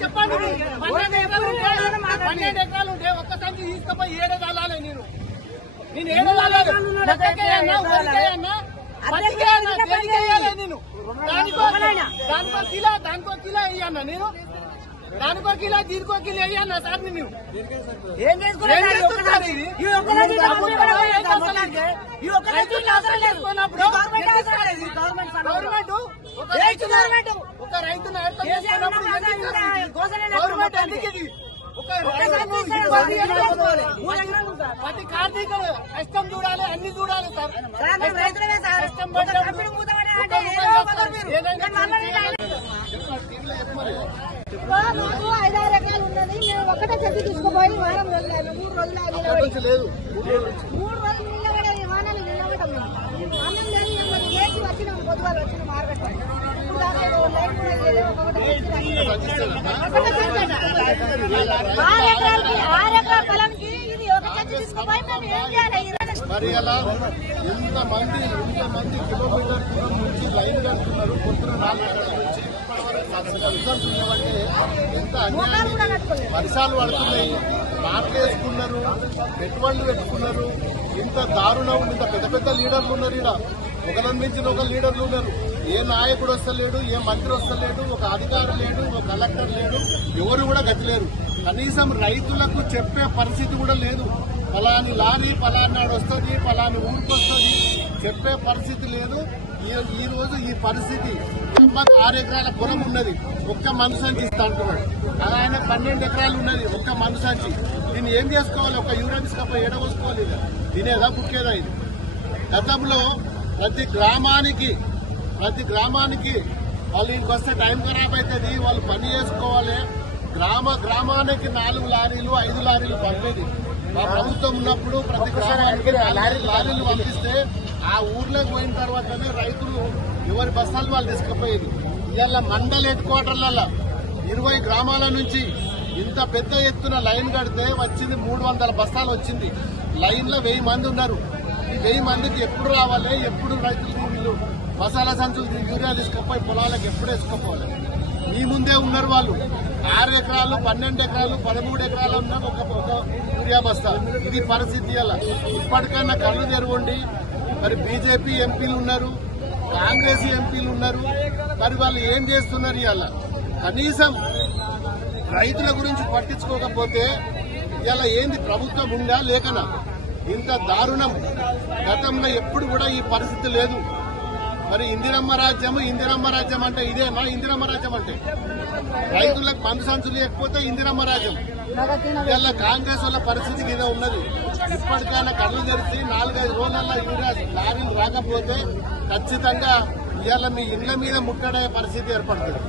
చెప్పండి 12 ఎకరాలు ఉంటే ఒక్క సంచి తీసుకుపోయి 7 చల్లాలి. నేను 7 చల్లాలి. నేను దానికో కిలో వేయన్నా. నేను దానికో కిలో దీనికో కిలో వేయన్నా సార్. నేను ఏం చేసుకున్నారు? ఒక రైతును అర్థం చేసుకున్నప్పుడు గవర్నమెంట్ ఎందుకు ఇది? ప్రతి కార్తీక కష్టం చూడాలి, అన్ని చూడాలి సార్. కష్టం మాకు 5-6 ఎకరాలు ఉన్నది. మేము ఒక్కటే చెట్టు తీసుకుపోయి వారం రోజులు 3 రోజులు లేదు. 3 రోజులు నిలబడే వాహనాలు నిలబడటం అన్నం లేదు. లేచి వచ్చినాం, పొద్దుగాలు వచ్చిన మార్కెట్. ఇప్పుడు 6 ఎకరాల పొలంకి ఇది ఒక చెట్టు తీసుకుపోయి మేము ఏం చేయాలి? మరి అలా ఇంతమంది కిలోమీటర్ దూరం నుంచి లైన్ కడుతున్నారు. పొద్దున 4 గంటల నుంచి ఎంత అన్యాయం. వర్షాలు పడుతున్నాయి, మాటలేసుకున్నారు, పెట్టుబడులు పెట్టుకున్నారు. ఇంత దారుణం. ఇంత పెద్ద పెద్ద లీడర్లు ఉన్నారు. ఇక్కడ ఒకరిని మించిన ఒక లీడర్లు ఉన్నారు. ఏ నాయకుడు వస్తలేడు, ఏ మంత్రి వస్తలేడు, ఒక అధికారి లేడు, ఒక కలెక్టర్ లేడు, ఎవరు కూడా గతి లేరు. కనీసం రైతులకు చెప్పే పరిస్థితి కూడా లేదు. ఫలాని లారీ ఫలాని నాడు వస్తుంది, ఫలాని ఊరికి వస్తుంది, చెప్పే పరిస్థితి లేదు. ఈ రోజు ఈ పరిస్థితి 6 ఎకరాల పొలం ఉన్నది, ఒక్క మనుషంచి ఇస్తా అంటున్నాడు. అలా ఆయన 12 ఎకరాలు ఉన్నది, ఒక్క మనుషంచి. దీన్ని ఏం చేసుకోవాలి? ఒక యూనిట్స్ కప్ప ఏడవసుకోవాలి. తినేదా బుక్కేదా? ఇది గతంలో ప్రతి గ్రామానికి వాళ్ళు ఇంకొస్తే టైం ఖరాబ్ అవుతుంది, వాళ్ళు పని చేసుకోవాలి. గ్రామానికి 4 లారీలు 5 లారీలు పంపేది. మా ప్రభుత్వం ఉన్నప్పుడు ప్రతి గ్రామానికి లారీలు పంపిస్తే ఆ ఊర్లోకి పోయిన తర్వాతనే రైతులు ఎవరి బస్తాలు వాళ్ళు తీసుకుపోయేది. ఇవాళ మండల్ హెడ్ క్వార్టర్లలో 20 గ్రామాల నుంచి ఇంత పెద్ద ఎత్తున లైన్ కడితే వచ్చింది 300 బస్తాలు వచ్చింది. లైన్ లో 1000 మంది ఉన్నారు. ఈ 1000 మందికి ఎప్పుడు రావాలి? ఎప్పుడు రైతులు వీళ్ళు మసాలా సంచులు యూరియా తీసుకుపోయి పొలాలకు ఎప్పుడు వేసుకోవాలి? మీ ముందే ఉన్నారు వాళ్ళు. 6 ఎకరాలు 12 ఎకరాలు 13 ఎకరాలు ఉన్నా ఒక యూరియా బస్తా. ఇది పరిస్థితి. అలా ఇప్పటికైనా కళ్ళు తెరవండి. మరి బీజేపీ ఎంపీలు ఉన్నారు, కాంగ్రెస్ ఎంపీలు ఉన్నారు. మరి వాళ్ళు ఏం చేస్తున్నారు? ఇవాళ కనీసం రైతుల గురించి పట్టించుకోకపోతే ఇవాళ ఏంది? ప్రభుత్వం ఉందా లేకనా? ఇంత దారుణం గతంలో ఎప్పుడు కూడా ఈ పరిస్థితి లేదు. మరి ఇందిరమ్మ రాజ్యం అంటే ఇదేనా? ఇందిరమ్మ రాజ్యం అంటే రైతులకు మందు సంచులు లేకపోతే ఇందిరమ్మ రాజ్యం. ఇవాళ కాంగ్రెస్ వాళ్ళ పరిస్థితి ఇదే ఉన్నది. ఇప్పటికైనా కళ్ళు తెరిచి 4-5 రోజులలో యూరియా లారీలు రాకపోతే ఖచ్చితంగా ఇవాళ మీ ఇళ్ల మీద ముట్టడే పరిస్థితి ఏర్పడుతుంది.